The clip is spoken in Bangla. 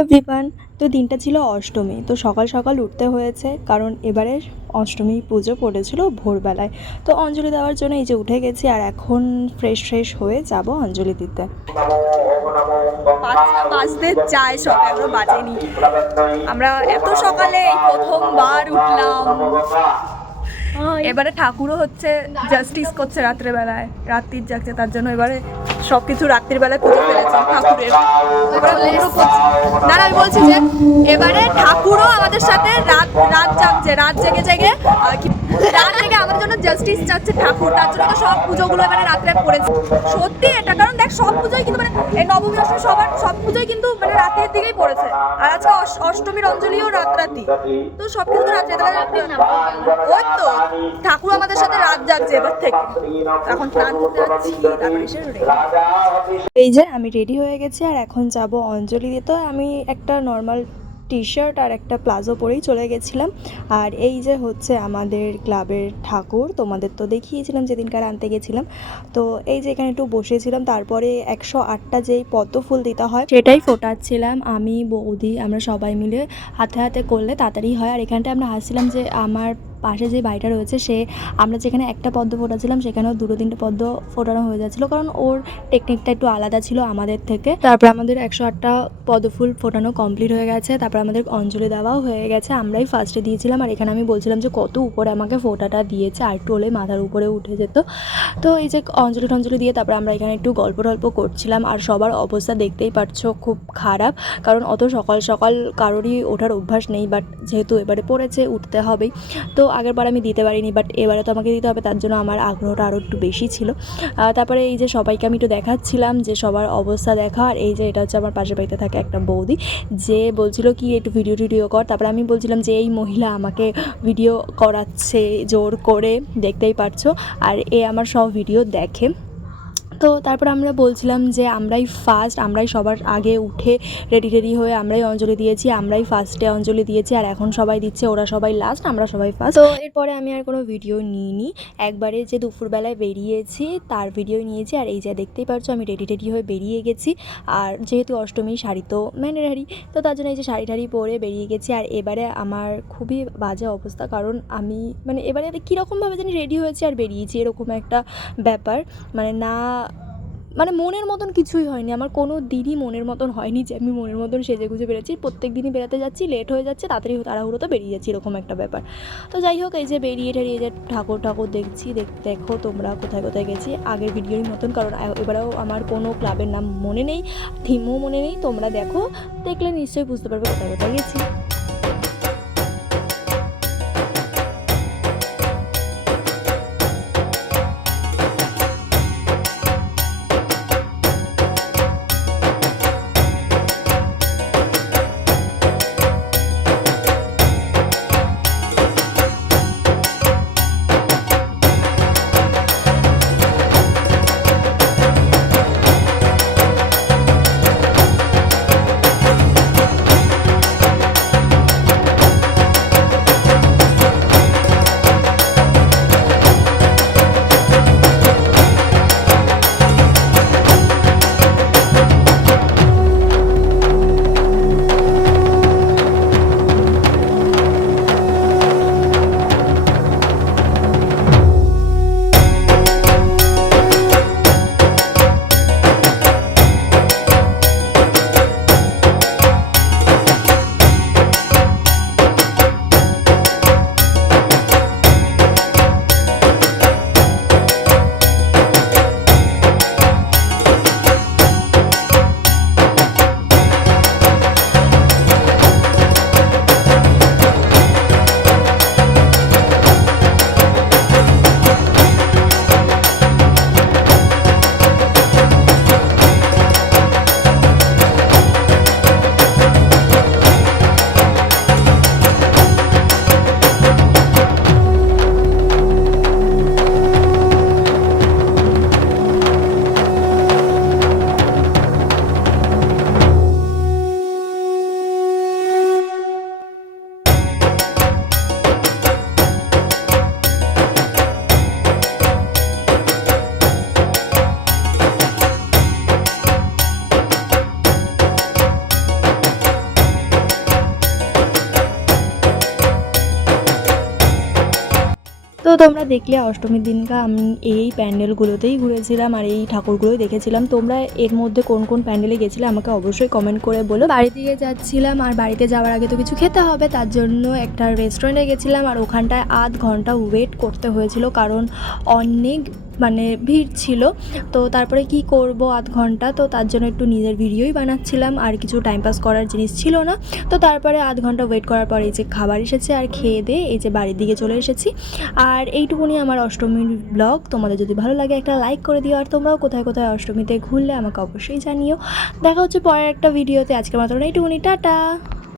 এভরিওয়ান, তো দিনটা ছিল অষ্টমী। তো সকাল সকাল উঠতে হয়েছে, কারণ এবারে অষ্টমী পুজো পড়েছিল ভোরবেলায়। তো অঞ্জলি দেওয়ার জন্য এই যে উঠে গেছি, আর এখন ফ্রেশ হয়ে যাব অঞ্জলি দিতে। বাজতে চায় সব, এখনো বাজেনি। আমরা এত সকালে এই প্রথমবার উঠলাম। এবারে ঠাকুরও হচ্ছে জাস্টিস করছে রাত্রেবেলায়, রাত্রির জাগছে, তার জন্য এবারে সবকিছু রাত্রির বেলায় পুজো ফেলেছে ঠাকুরের। না, আমি বলছি যে এবারে ঠাকুরও আমাদের সাথে রাত জাগছে, রাত জেগে আমাদের জন্য জাস্টিস চাচ্ছে ঠাকুর। তার জন্য তো সব পুজোগুলো এবারে রাত্রে পড়েছে। সত্যি এটা, কারণ দেখ সব পুজোই কিন্তু মানে এই নবমী অষ্টমী সব পুজোই কিন্তু মানে রাতের দিকেই পড়েছে। আর আজকে অষ্টমীর অঞ্জলিও রাত্রাতি, তো সব কিছু রাত্রে। ওই তো ঠাকুর আমাদের সাথে রাত জাগছে এবার থেকে। এখন স্নান করতে যাচ্ছি, তারপরে এসে এই যে আমি রেডি হয়ে গেছি, আর এখন যাব অঞ্জলি দিতে। আমি একটা নর্মাল টি শার্ট আর একটা প্লাজো পরেই চলে গেছিলাম। আর এই যে হচ্ছে আমাদের ক্লাবের ঠাকুর, তোমাদের তো দেখিয়েছিলাম যেদিনকার আনতে গেছিলাম। তো এই যে এখানে একটু বসেছিলাম, তারপরে 108টা যেই পদ্ম ফুল দিতে হয় সেটাই ফোটাচ্ছিলাম আমি, বৌদি, আমরা সবাই মিলে হাতে হাতে করলে তাড়াতাড়ি হয়। আর এখানটায় আমরা হাসছিলাম যে আমার পাশে যে বাড়িটা রয়েছে সে, আমরা যেখানে একটা পদ্ম ফোটাচ্ছিলাম সেখানেও 2-3টে পদ্ম ফোটানো হয়ে যাচ্ছিলো, কারণ ওর টেকনিকটা একটু আলাদা ছিল আমাদের থেকে। তারপর আমাদের 108টা পদ্ম ফুল ফোটানো কমপ্লিট হয়ে গেছে। তারপর আমাদের অঞ্জলি দেওয়াও হয়ে গেছে, আমরাই ফার্স্টে দিয়েছিলাম। আর এখানে আমি বলছিলাম যে কত উপরে আমাকে ফোটাটা দিয়েছে, আর একটু হলে মাথার উপরে উঠে যেত। তো এই যে অঞ্জলি দিয়ে তারপর আমরা এখানে একটু গল্প করছিলাম। আর সবার অবস্থা দেখতেই পাচ্ছো খুব খারাপ, কারণ অত সকাল সকাল কারোরই ওঠার অভ্যাস নেই। বাট যেহেতু এবারে পড়েছে, উঠতে হবেই। তো আগেরবার আমি দিতে পারিনি, বাট এবারে তো আমাকে দিতে হবে, তার জন্য আমার আগ্রহটা আরও একটু বেশি ছিল। তারপরে এই যে সবাইকে আমি একটু দেখাচ্ছিলাম যে সবার অবস্থা দেখা। আর এই যে এটা হচ্ছে আমার পাশের বাড়িতে থাকে একটা বৌদি, যে বলছিল কি একটু ভিডিও কর। তারপরে আমি বলছিলাম যে এই মহিলা আমাকে ভিডিও করাচ্ছে জোর করে, দেখতেই পারছো। আর এ আমার সব ভিডিও দেখে। তো তারপর আমরা বলছিলাম যে আমরাই সবার আগে উঠে রেডি হয়ে আমরাই অঞ্জলি দিয়েছি, আমরাই ফার্স্টে অঞ্জলি দিয়েছি, আর এখন সবাই দিচ্ছে, ওরা সবাই লাস্ট, আমরা সবাই ফার্স্ট। তো এরপরে আমি আর কোনো ভিডিও নিইনি, একবারে যে দুপুরবেলায় বেরিয়েছি তার ভিডিও নিয়েছি। আর এই যে দেখতেই পারছো আমি রেডি হয়ে বেরিয়ে গেছি। আর যেহেতু অষ্টমী, শাড়ি তো ম্যান্ডেটরি, তো তার জন্য এই যে শাড়ি পরে বেরিয়ে গেছি। আর এবারে আমার খুবই বাজে অবস্থা, কারণ আমি মানে এবারে কীরকমভাবে জানি রেডি হয়েছি আর বেরিয়েছি, এরকম একটা ব্যাপার। মানে মনের মতন কিছুই হয়নি, আমার কোনো দিনই মনের মতন হয়নি যে আমি মনের মতন সেজে গুজে বেরোচ্ছি। প্রত্যেক দিনই বেরোতে যাচ্ছি, লেট হয়ে যাচ্ছে, তাড়াহুড়ো তো বেরিয়ে যাচ্ছি, এরকম একটা ব্যাপার। তো যাই হোক, এই যে বেরিয়ে যে ঠাকুর দেখছি, দেখো তোমরা কোথায় গেছি, আগের ভিডিওর মতন, কারণ এবারেও আমার কোনো ক্লাবের নাম মনে নেই, থিমও মনে নেই। তোমরা দেখলে নিশ্চয়ই বুঝতে পারবে কোথায় গেছি। তোমরা দেখলে অষ্টমীর দিনকা আমি এই প্যান্ডেলগুলোতেই ঘুরেছিলাম আর এই ঠাকুরগুলোই দেখেছিলাম। তোমরা এর মধ্যে কোন কোন প্যান্ডেলে গেছিলে আমাকে অবশ্যই কমেন্ট করে বলো। বাড়ি থেকে যাচ্ছিলাম আর বাড়িতে যাওয়ার আগে তো কিছু খেতে হবে, তার জন্য একটা রেস্টুরেন্টে গেছিলাম আর ওখানটায় আধ ঘন্টা ওয়েট করতে হয়েছিল, কারণ অনেক ভিড় ছিল। তো তারপরে কি করব আধ ঘন্টা, তো তার জন্য একটু নিজের ভিডিওই বানাচ্ছিলাম আর কিছু টাইম পাস করার জিনিস ছিল না। তো তারপরে আধ ঘন্টা ওয়েট করার পর এই যে খাবার এসেছে আর খেয়ে দিয়ে এই যে বাড়ির দিকে চলে এসেছি। আর এইটুকুনি আমার অষ্টমীর ব্লগ। তোমাদের যদি ভালো লাগে একটা লাইক করে দিও, আর তোমরাও কোথায় কোথায় অষ্টমীতে ঘুরলে আমাকে অবশ্যই জানিও। দেখা হচ্ছে পরের একটা ভিডিওতে। আজকের মতন এইটুকুনি, টাটা।